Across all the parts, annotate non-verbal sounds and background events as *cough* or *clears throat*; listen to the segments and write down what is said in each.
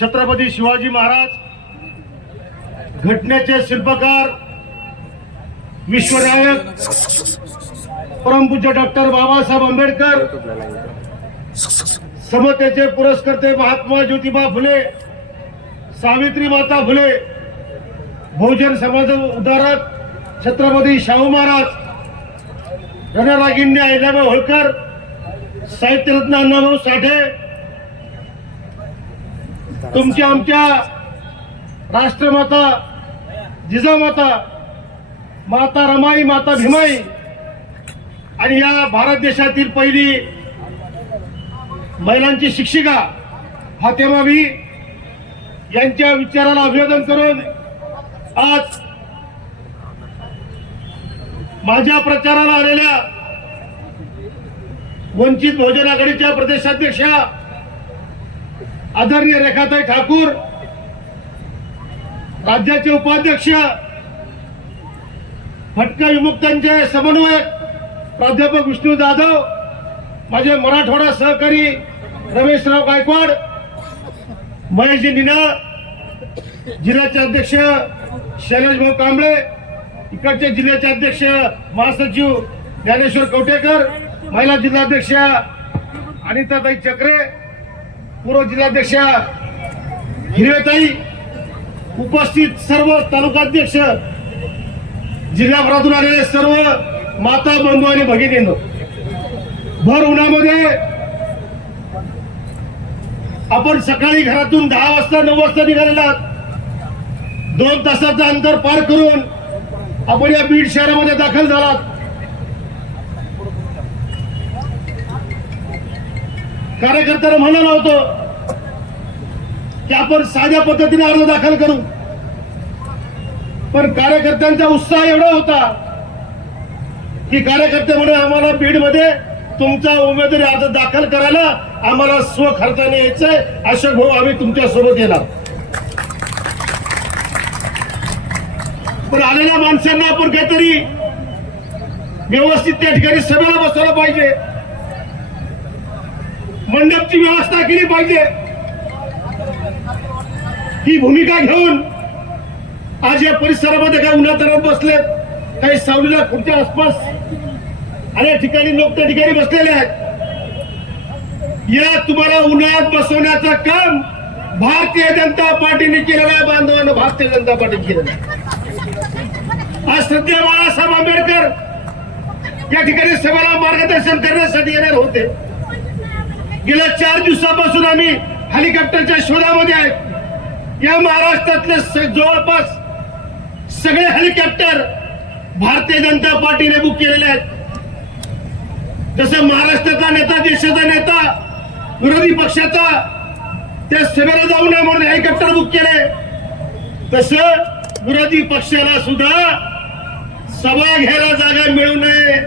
छत्रपती शिवाजी महाराज घटनेचे शिल्पकार विश्वनायक परमपूज्य डॉक्टर बाबासाहेब आंबेडकर समतेचे पुरस्कर्ते महात्मा ज्योतिबा फुले सावित्री माता फुले बहुजन समाज उदारक छत्रपती शाहू महाराज रणरागिन्य अहिल्याबाई होळकर साहित्यरत्न अण्णाभाऊ साठे तुमच्या आमच्या राष्ट्रमाता जिजामाता माता रमाई माता भीमाई आणि या भारत देशातील पहिली महिलांची शिक्षिका हातेमावी यांच्या विचाराला अभिवादन करून आज माझ्या प्रचाराला आलेल्या वंचित बहुजन आघाडीच्या प्रदेशाध्यक्षा आदरणीय रेखाताई ठाकूर राज्याचे उपाध्यक्ष फटका विमुक्तांचे समन्वयक प्राध्यापक विष्णू जाधव माझे मराठवाडा सहकारी रमेशराव गायकवाड महेशजी निनाळ जिल्ह्याचे अध्यक्ष शैलेश भाऊ कांबळे इकडचे जिल्ह्याचे अध्यक्ष महासचिव ज्ञानेश्वर कवटेकर महिला जिल्हाध्यक्ष अनिताताई चक्रे पूर्व जिल्हाध्यक्ष हिरवेताई उपस्थित सर्व तालुकाध्यक्ष जिल्हाभरातून आलेले सर्व माता बंधू आणि भगिनींनो भर उन्हामध्ये आपण सकाळी घरातून दहा वाजता नऊ वाजता निघालेला दोन तासाचं अंतर पार करून आपण या बीड शहरामध्ये दाखल झालात. कार्यकर्त्याला म्हणाला होतो की आपण साध्या पद्धतीने अर्ज दाखल करू. पण कार्यकर्त्यांचा उत्साह एवढा होता की कार्यकर्ते म्हणून आम्हाला बीडमध्ये तुमचा उमेदवारी अर्ज दाखल करायला आम्हाला स्वखर्चाने यायचंय. अशोक भाऊ आम्ही तुमच्यासोबत येणार. पण आलेल्या माणसांना आपण काहीतरी व्यवस्थित त्या ठिकाणी सभेला बसवलं पाहिजे. मंडपची व्यवस्था केली पाहिजे. ही भूमिका घेऊन आज या परिसरामध्ये काही उन्हातानात बसलेत काही सावलीला खुर्च्या आसपास अनेक ठिकाणी लोक त्या ठिकाणी बसलेले आहेत. या तुम्हाला उन्हाळ्यात बसवण्याचं काम भारतीय जनता पार्टीने केलेलं आहे बांधवांना भारतीय जनता पार्टीने केलेलं आहे. आज सध्या बाळासाहेब आंबेडकर या ठिकाणी सभेला मार्गदर्शन करण्यासाठी येणार होते. गेल्या चार दिवसापासून आम्ही हेलिकॉप्टरच्या शोधामध्ये आहेत. या महाराष्ट्रातले जवळपास सगळे हेलिकॉप्टर भारतीय जनता पार्टीने बुक केलेले आहेत. जसं महाराष्ट्राचा नेता देशाचा नेता विरोधी पक्षाचा त्या सभेला जाऊ नये म्हणून हेलिकॉप्टर बुक केले. तस विरोधी पक्षाला सुद्धा सभा घ्यायला जागा मिळू नये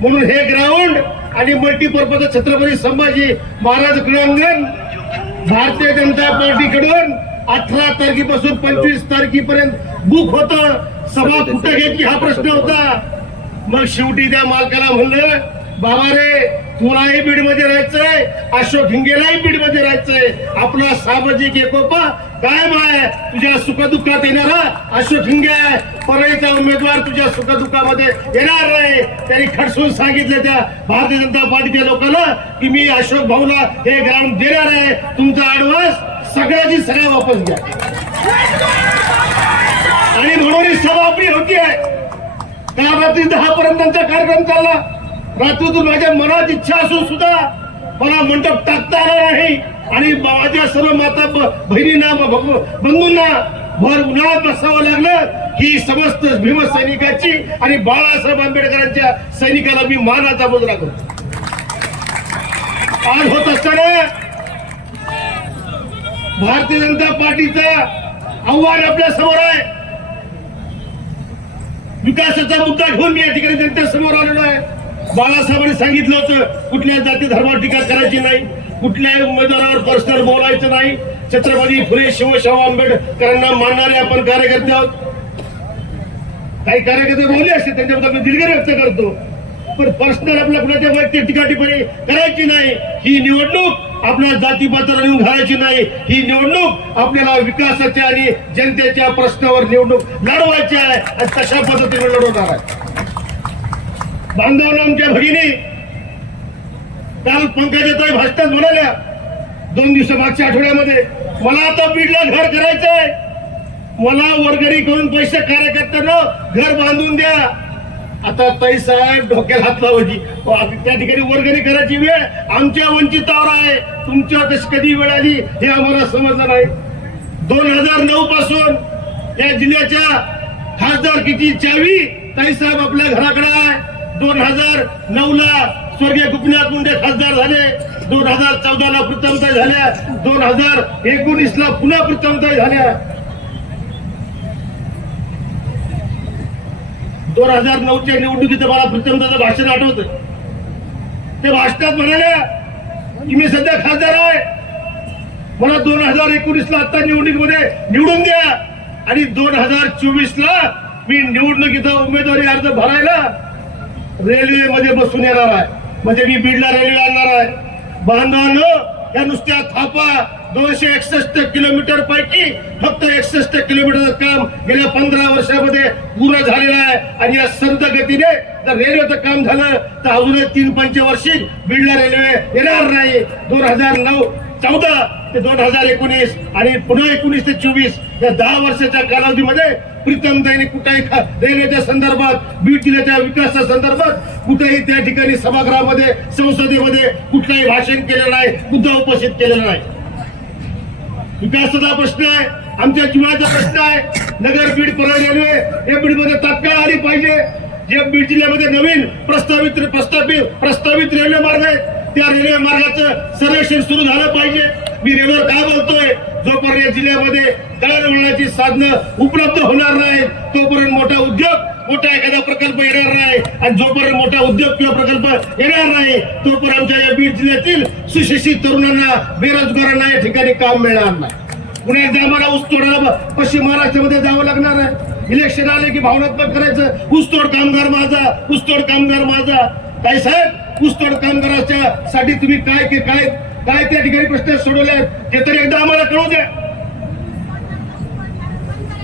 म्हणून हे ग्राउंड आणि मल्टीपर्पज छत्रपती संभाजी महाराज क्रीडांगण भारतीय जनता पार्टीकडून अठरा तारखेपासून पंचवीस तारखेपर्यंत बुक होत. सभा कुठं घ्यायची हा प्रश्न होता. मग शेवटी त्या मालकाला म्हणलं बाबा रे तुलाही बीडमध्ये राहायचंय अशोक हिंगेलाही बीडमध्ये राहायचंय. आपला सामाजिक एकोपा कायम आहे तुझ्या सुखदुःखात येणारा अशोक हिंगे? आहे परळीचा उमेदवार तुझ्या सुखदुःखामध्ये येणार नाही. त्यांनी खडसून सांगितलं त्या भारतीय जनता पार्टीच्या लोकांना की मी अशोक भाऊला हे ग्राउंड देणार आहे. तुमचा ऍडव्हान्स सगळ्याची सगळ्या वापस घ्या. आणि म्हणून ही सभा आपली होती आहे. काल रात्री दहा पर्यंत त्यांचा कार्यक्रम चालला. रात्रीतून माझ्या मनात इच्छा असून सुद्धा मला मंडप टाकता आला नाही. आणि माझ्या सर्व माता बहिणींना बंधूंना भर उन्हाळ्यात बसावं लागलं. ही समस्त भीमसैनिकाची आणि बाळासाहेब आंबेडकरांच्या सैनिकाला मी मानाचा मुजरा करतो आज होत असताना भारतीय जनता पार्टीचं आव्हान आपल्यासमोर आहे. विकासाचा मुद्दा घेऊन मी या ठिकाणी जनतेसमोर आलेलो आहे. बाळासाहेबांनी सांगितलं होतं कुठल्या जाती धर्मावर टीका करायची नाही कुठल्या उमेदवारावर पर्सनल बोलायचं नाही. छत्रपती फुले शिवशाहू आंबेडकरांना मानणारे आपण कार्यकर्ते आहोत. काही कार्यकर्ते बोलले असते त्यांच्याबद्दल मी दिलगिरी व्यक्त करतो. पण पर्सनल आपल्या कुणाच्या वैयक्तिक टीका टिप्पणी करायची नाही. ही निवडणूक आपल्या जातीपात्र येऊन घालायची नाही. ही निवडणूक आपल्याला विकासाच्या आणि जनतेच्या प्रश्नावर निवडणूक लढवायची आहे आणि तशा पद्धतीने लढवणार आहे. बांधवांना आमच्या भगिनी काल पंकजाताई भाषणात म्हणाल्या दोन दिवस मागच्या आठवड्यामध्ये मला आता बीडला घर करायचं आहे मला वर्गणी करून पैसे कार्यकर्त्यांना घर बांधून द्या. आता ताई साहेब डोक्याला हात लावायची. हो, त्या ठिकाणी वर्गणी करायची वेळ आमच्या वंचितावर आहे. तुमच्या कशी कधी वेळ आली हे आम्हाला समजलं नाही. दोन हजार नऊ पासून या जिल्ह्याच्या खासदारकीची चावी ताई साहेब आपल्या घराकडे दोन हजार नऊ ला स्वर्गीय गोपीनाथ मुंडे खासदार झाले. दोन हजार चौदा ला प्रथमता झाल्या. दोन हजार एकोणीस ला पुन्हा प्रथमता झाल्या. दोन हजार नऊच्या निवडणुकीचं मला प्रथमताचं भाषण आठवत ते भाषणात म्हणाल्या की मी सध्या खासदार आहे. मला दोन हजार एकोणीस ला आता निवडणुकीमध्ये निवडून द्या. आणि दोन हजार चोवीस ला मी निवडणुकीचा उमेदवारी अर्ज भरायला रेल्वेमध्ये बसून येणार आहे. म्हणजे मी बीडला रेल्वे आणणार आहे. बांधवानं या नुसत्या थापा दोनशे एकसष्ट किलोमीटर पैकी फक्त एकसष्ट किलोमीटरचं काम गेल्या पंधरा वर्षामध्ये पूर्ण झालेलं आहे. आणि या संत गतीने जर रेल्वेचं काम झालं तर अजूनही तीन पंचवर्षी बीडला रेल्वे येणार नाही. दोन हजार नऊ चौदा ते दोन हजार एकोणीस आणि पुन्हा एकोणीस ते चोवीस या दहा वर्षाच्या कालावधीमध्ये प्रीतमताईने कुठेही रेल्वेच्या संदर्भात बीड जिल्ह्याच्या विकासा संदर्भात कुठेही त्या ठिकाणी सभागृहामध्ये संसदेमध्ये कुठलंही भाषण केलेलं नाही मुद्दा उपस्थित केलेला नाही. विकासाचा प्रश्न आहे आमच्या जीवनाचा प्रश्न आहे. नगर बीड परळ रेल्वे हे बीडमध्ये तात्काळ आली पाहिजे. जे बीड जिल्ह्यामध्ये नवीन प्रस्तावित प्रस्तावित प्रस्तावित रेल्वे मार्ग आहेत त्या रेल्वे मार्गाचं सर्वेक्षण सुरू झालं पाहिजे. मी रेल्वेवर का बोलतोय? जोपर्यंत या जिल्ह्यामध्ये दळणवळणाची साधनं उपलब्ध होणार नाहीत तोपर्यंत मोठा उद्योग मोठा एखादा प्रकल्प येणार नाही. आणि जोपर्यंत मोठा उद्योग किंवा प्रकल्प येणार नाही तोपर्यंत आमच्या या बीड जिल्ह्यातील सुशिक्षित तरुणांना बेरोजगारांना या ठिकाणी काम मिळणार नाही. पुण्यात एकदा आम्हाला ऊस पश्चिम महाराष्ट्रामध्ये जावं लागणार आहे. इलेक्शन आले की भावनात्मक करायचं. ऊसतोड कामगार माझा ऊसतोड कामगार माझा. काय साहेब ऊसतोड कामगाराच्या साठी तुम्ही काय की काय काय त्या ठिकाणी प्रश्न सोडवले आहेत ते तरी एकदा आम्हाला कळू द्या.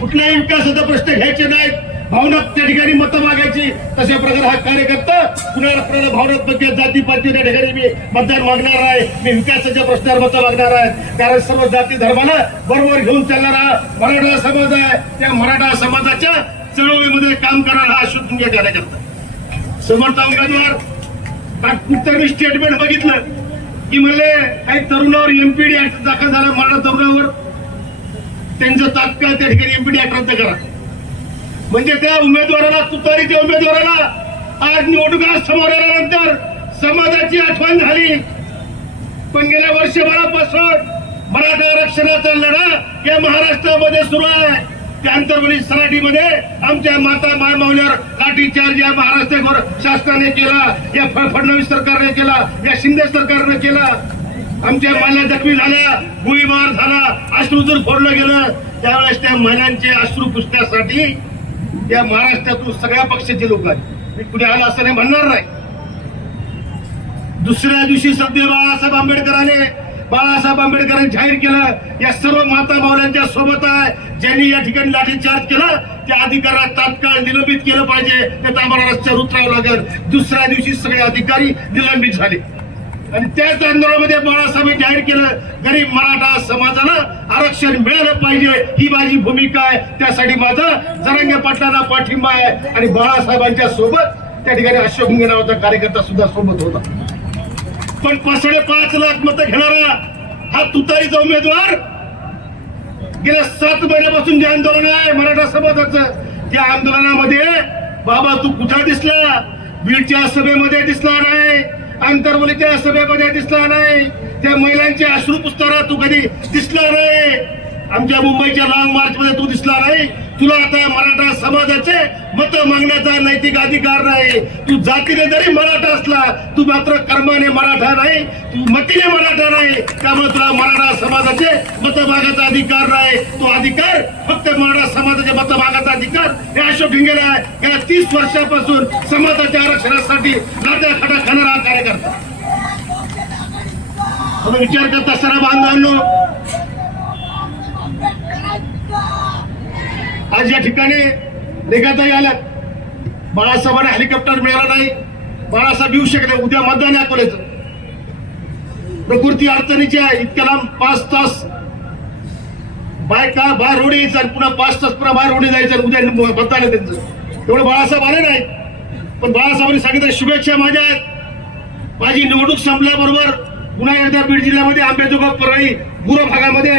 कुठल्याही विकासाचा प्रश्न घ्यायचे नाहीत. भावनात त्या ठिकाणी मतं मागायची. तशा प्रकारे हा कार्यकर्ता पुन्हा आपल्याला भावनात्मक जाती पाती त्या ठिकाणी मी मतदान मागणार आहे. मी विकासाच्या प्रश्नावर मतं मागणार आहे. कारण सर्व जाती धर्माला बरोबर घेऊन चालणारा मराठा समाज आहे. त्या मराठा समाजाच्या चळवळीमध्ये काम करणारा हा शुद्ध कार्यकर्ता. समर्थ उमेदवार तात्पुरतं मी स्टेटमेंट बघितलं. की म्हणले काही तरुणावर एमपीडी ऍक्ट दाखल झाला मराठा तरुणावर त्यांचं तात्काळ त्या ठिकाणी एमपीडी ऍक्ट रद्द करा. म्हणजे त्या उमेदवाराला तुतारीच्या उमेदवाराला आज निवडणुका समोर आल्यानंतर समाजाची आठवण झाली. पण गेल्या वर्षभरापासून मराठा आरक्षणाचा लढा या महाराष्ट्रामध्ये सुरू आहे. त्यानंतर अंतर्गत सराठीमध्ये आमच्या माता मायमावल्यावर लाठीचार्ज या महाराष्ट्र शासनाने केला या फडणवीस सरकारने केला या शिंदे सरकारने केला. आमच्या महिला जखमी झाल्या गोळीबार झाला अश्रू जर फोडलं गेलं त्यावेळेस त्या महिलांचे अश्रू पुसण्यासाठी या महाराष्ट्रातून सगळ्या पक्षाचे लोक आहेत मी कुणी आलं असं नाही म्हणणार नाही. दुसऱ्या दिवशी सध्या बाळासाहेब आंबेडकरांनी बाळासाहेब आंबेडकरांनी जाहीर केलं या सर्व माता मावल्यांच्या सोबत आहे. ज्यांनी या ठिकाणी लाठीचार्ज केला त्या अधिकाऱ्यांना तात्काळ निलंबित केलं पाहिजे. त्यात आम्हाला रस्त्यावर उतरावं लागेल. दुसऱ्या दिवशी सगळे अधिकारी निलंबित झाले. आणि त्याच आंदोलनामध्ये बाळासाहेबांनी जाहीर केलं गरीब मराठा समाजाला आरक्षण मिळालं पाहिजे. ही माझी भूमिका आहे. त्यासाठी माझा जरंगे पाटलांना पाठिंबा आहे. आणि बाळासाहेबांच्या सोबत त्या ठिकाणी अशोक नावाचा कार्यकर्ता सुद्धा सोबत होता. पण पाचडे पाच लाख मत घेणारा हा तुतारीचा उमेदवार गेल्या सात महिन्यापासून जे आंदोलन आहे मराठा समाजाचं त्या आंदोलनामध्ये बाबा तू कुठं दिसला? बीडच्या सभेमध्ये दिसला नाही आंतरवलीच्या सभेमध्ये दिसला नाही त्या महिलांचे अश्रू पुसताना तू कधी दिसला नाही आमच्या मुंबईच्या लॉंग मार्च मध्ये तू दिसला नाही तुला आता मराठा समाजाचे मत मागण्याचा नैतिक अधिकार नाही. तू जातीने जरी मराठा असला तू मात्र कर्माने मराठा नाही तू मतीने मराठा नाही. त्यामुळे तुला मराठा समाजाचे मत मागायचा अधिकार नाही. तो अधिकार फक्त मराठा समाजाचे मत मागायचा अधिकार हे अशोक हिंगेला आहे गेल्या तीस वर्षापासून समाजाच्या आरक्षणासाठी लाट्या खडा खाणारा कार्यकर्ता. विचार करता सर्व बांधवांनो आज या ठिकाणी निघाताही आल्यात बाळासाहेबांना हेलिकॉप्टर मिळाला नाही. बाळासाहेब येऊ शकले उद्या मतदान या अकोल्याचं प्रकृती अडचणीची आहे इतक्या लांब पाच तास. बाय का बाहेर रोड यायचं आणि पुन्हा पाच तास पुन्हा बाहेर रोड जायचं उद्या मतदान आहे त्यांचं. एवढं बाळासाहेब आले नाही पण बाळासाहेबांनी सांगितलं शुभेच्छा माझ्या आहेत. माझी निवडणूक संपल्याबरोबर पुन्हा एकदा बीड जिल्ह्यामध्ये आंब्याजोगा परळी पूर्व भागामध्ये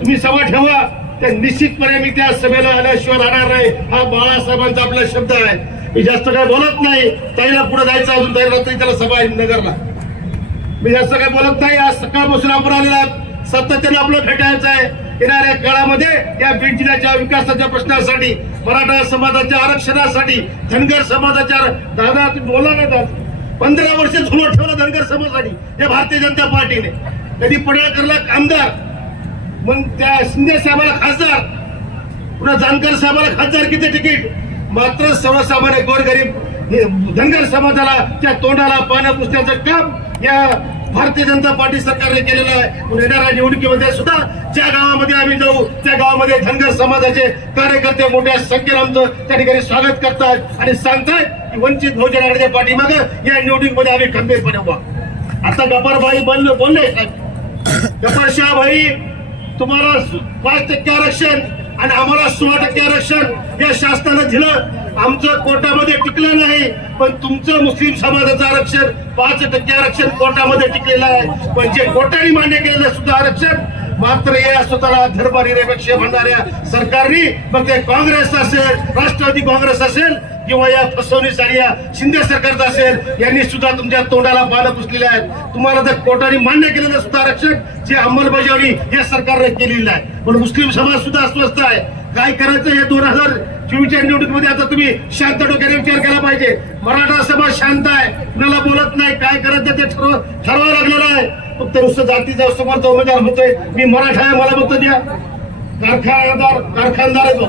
तुम्ही सभा ठेवा. ते निश्चितपणे मी त्या सभेला आल्याशिवाय राहणार नाही. हा बाळासाहेबांचा आपला शब्द आहे. मी जास्त काय बोलत नाही. ताईला पुढे जायचं अजून. ताई रात्री त्याला सभा आहे नगरला. मी जास्त काय बोलत नाही. आज सकाळपासून आपण आलेला सातत्याने आपलं भेटायचं आहे. येणाऱ्या काळामध्ये या बीड जिल्ह्याच्या विकासाच्या प्रश्नासाठी मराठा समाजाच्या आरक्षणासाठी धनगर समाजाच्या दादा तुम्ही बोला ना दादा पंधरा वर्ष झुलत ठेवलं धनगर समाजासाठी या भारतीय जनता पार्टीने. कधी पडळकरला आमदार मग त्या शिंदे साहेबाला खासदार पुन्हा जानकर साहेबाला खासदारकीचे तिकीट? मात्र सर्वसामान्य गोरगरीब गरीब धनगर समाजाला त्या तोंडाला पाण्या पुसण्याचं काम या भारतीय जनता पार्टी सरकारने केलेलं आहे. येणाऱ्या निवडणुकीमध्ये सुद्धा ज्या गावामध्ये आम्ही जाऊ त्या गावामध्ये धनगर समाजाचे कार्यकर्ते मोठ्या संख्येने आमचं त्या ठिकाणी स्वागत करतात आणि सांगतात की वंचित बहुजन आघाडीच्या पाठीमागे या निवडणुकीमध्ये आम्ही खंबीरपणे उभा. आता गपारबाई बोलले बोलले साहेब गपार भाई तुम्हाला पाच टक्के आरक्षण आणि आम्हाला सोळा टक्के आरक्षण या शासनानं दिलं. आमचं कोर्टामध्ये टिकलं नाही पण तुमचं मुस्लिम समाजाचं आरक्षण पाच टक्के आरक्षण कोर्टामध्ये टिकलेलं आहे. पण जे कोर्टाने मान्य केलेलं सुद्धा आरक्षण मात्र या स्वतःला धर्मनिरपेक्ष म्हणणाऱ्या सरकारने मग ते काँग्रेस असेल राष्ट्रवादी काँग्रेस असेल किंवा या फसवणी आणि या शिंदे सरकारचं असेल यांनी सुद्धा तुमच्या तोंडाला पानं पुसलेले आहेत. तुम्हाला तर कोर्टाने मान्य केलेलं सुद्धा आरक्षण जे अंमलबजावणी या सरकारने केलेली आहे. पण मुस्लिम समाज सुद्धा अस्वस्थ आहे. काय करायचं हे दोन हजार चोवीसच्या निवडणुकीमध्ये आता तुम्ही शांत डोक्याने विचार केला पाहिजे. मराठा समाज शांत आहे. कुणाला बोलत नाही काय करायचं ते ठरव ठरवावं लागलेलं आहे. फक्त नुसतं जातीचा समोरचा उमेदवार होतोय मी मराठा आहे मला फक्त द्या. कारखानदार कारखानदार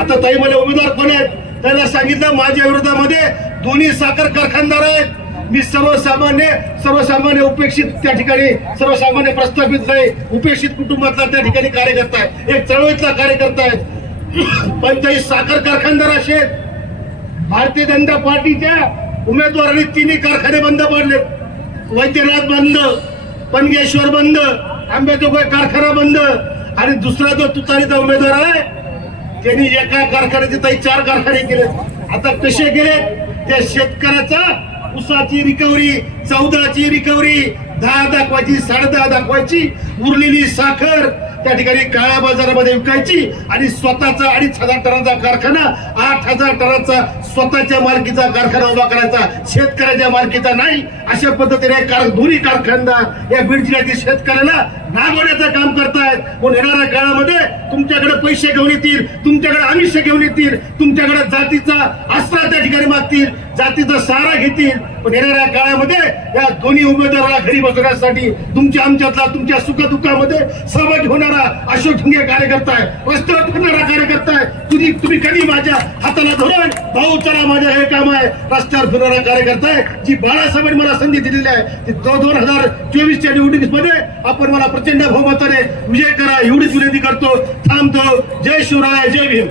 आता ताई मला उमेदवार कोण आहेत? त्याला सांगितलं माझ्या विरोधामध्ये दोन्ही साखर कारखानदार आहेत. मी सर्वसामान्य सर्वसामान्य उपेक्षित त्या ठिकाणी सर्वसामान्य प्रस्थापित नाही उपेक्षित कुटुंबातला त्या ठिकाणी कार्यकर्ता आहे एक चळवळीतला कार्यकर्ता आहे *clears throat* पण काही साखर कारखानदार असे भारतीय जनता पार्टीच्या उमेदवारांनी तिन्ही कारखाने बंद पडले वैद्यनाथ बंद पनगेश्वर बंद आंबेजोगाई कारखाना बंद आणि दुसरा जो तुतारीचा उमेदवार आहे त्यांनी एका कारखान्याचे ताई चार कारखाने केले. आता कसे गेले? त्या शेतकऱ्याचा उसाची रिकव्हरी चौदाची रिकव्हरी दहा दाखवायची साडे दहा दाखवायची उरलेली साखर त्या ठिकाणी काळ्या बाजारामध्ये विकायची आणि स्वतःचा अडीच हजार टनाचा कारखाना आठ हजार टनाचा स्वतःच्या मालकीचा कारखाना उभा करायचा. शेतकऱ्याच्या मालकीचा नाही अशा पद्धतीने कार दोन्ही कारखानदार या बीड जिल्ह्यातील शेतकऱ्याला नागवण्याचं काम करतायत. म्हणून येणाऱ्या काळामध्ये तुमच्याकडे पैसे घेऊन येतील तुमच्याकडे आयुष्य घेऊन येतील तुमच्याकडे जातीचा आसरा त्या ठिकाणी मागतील जातीचा सहारा घेतील. पण येणाऱ्या काळामध्ये या दोन्ही उमेदवाराला घरी बसवण्यासाठी तुमच्या आमच्यातला तुमच्या सुखदुःखामध्ये सहभागी होणारा अशोक ढुंगे कार्यकर्ता आहे. रस्त्यावर फिरणारा कार्यकर्ता आहे. तुम्ही तुम्ही कधी माझ्या हाताला धरून भाऊ चला माझ्या हे काम आहे. रस्त्यावर फिरणारा कार्यकर्ता आहे जी बाळासाहेबांनी मला संधी दिलेली आहे. तो दो- दोन हजार चोवीसच्या निवडणुकीमध्ये आपण मला प्रचंड बहुमताने विजय करा एवढीच विनंती करतो. थांबतो. जय शिवराय जय भीम.